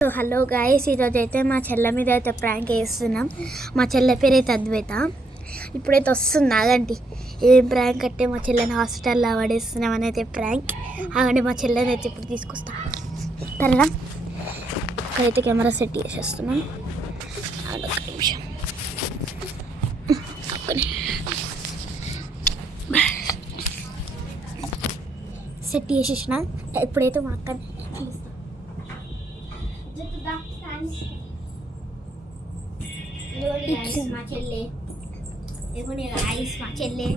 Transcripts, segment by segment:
So hello guys, ఈరోజు అయితే మా చెల్లె మీద అయితే ప్రాంక్ వేస్తున్నాం. మా చెల్లె పేరు అయితే అద్వైత. ఇప్పుడైతే వస్తుంది ఆగండి. ఏం ప్రాంక్ అంటే మా చెల్లెని హాస్పిటల్లో పడేస్తున్నాం అని అయితే ప్రాంక్. ఆగండి, మా చెల్లెని అయితే ఇప్పుడు తీసుకొస్తా. సరేనా? ఇక్కడైతే కెమెరా సెట్ చేసేస్తున్నాం. ఒక నిమిషం సెట్ చేసేసిన. ఇప్పుడైతే మా అక్కని మా చెల్లె మా చెల్లె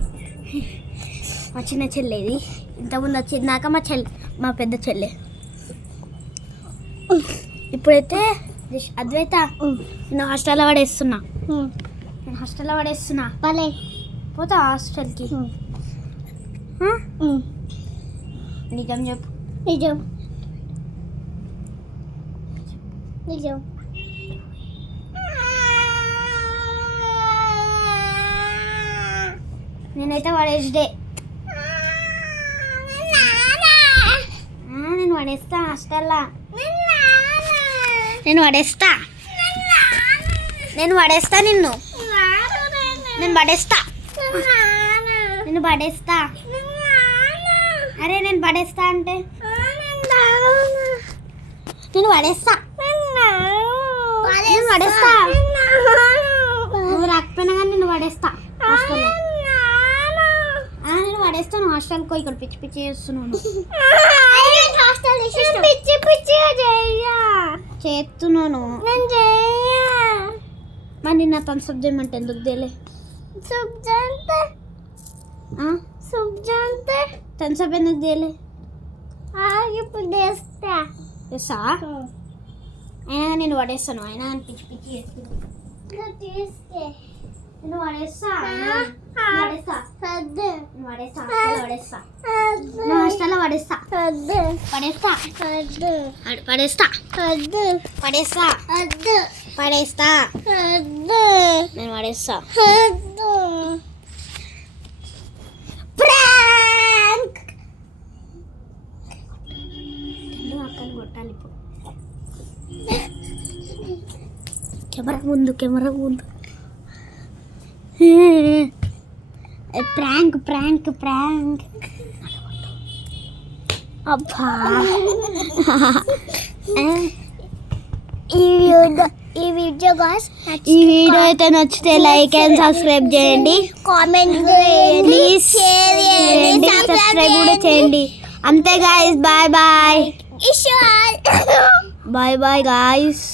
మా చిన్న చెల్లెది. ఇంతకుముందు వచ్చిందాక మా పెద్ద చెల్లె. ఇప్పుడైతే అద్వైత నేను హాస్టల్లో పడేస్తున్నా. పలే పోతా హాస్టల్కి. నిజం చెప్పు. నిజం నేనైతే పడేస్తే నేను పడేస్తా హాస్టల్లా. నేను పడేస్తా నిన్ను. నేను పడేస్తా. అరే నేను పడేస్తా అంటే నేను పడేస్తా. నువ్వు రాకపోయినా కానీ నేను పడేస్తా హాస్టల్లో. నేను పడేస్తాను హాస్టల్కో. ఇక్కడ పిచ్చి పిచ్చి చేస్తున్నాను. చేస్తున్నాను మరి నిన్న థమ్స్అప్ చేయమంటే ఎందుకు తేలే? థమ్స్అప్ ఎందుకు తేలే? చేస్తా అయినా నేను పడేస్తాను. అయినా పిచ్చి పిచ్చి చేస్తున్నాను. నేను పడేస్తా. నేను పడేస్తా. అక్కని కొట్టాలి ఇప్పుడు. కెమెరా ముందు ప్రాంక్ అబ్బా. ఈ వీడియో అయితే నచ్చితే లైక్ అండ్ సబ్స్క్రైబ్ చేయండి, కామెంట్ ప్లీజ్ షేర్ చేయండి, సబ్స్క్రైబ్ కూడా చేయండి. అంతే guys, bye bye. Bye bye guys.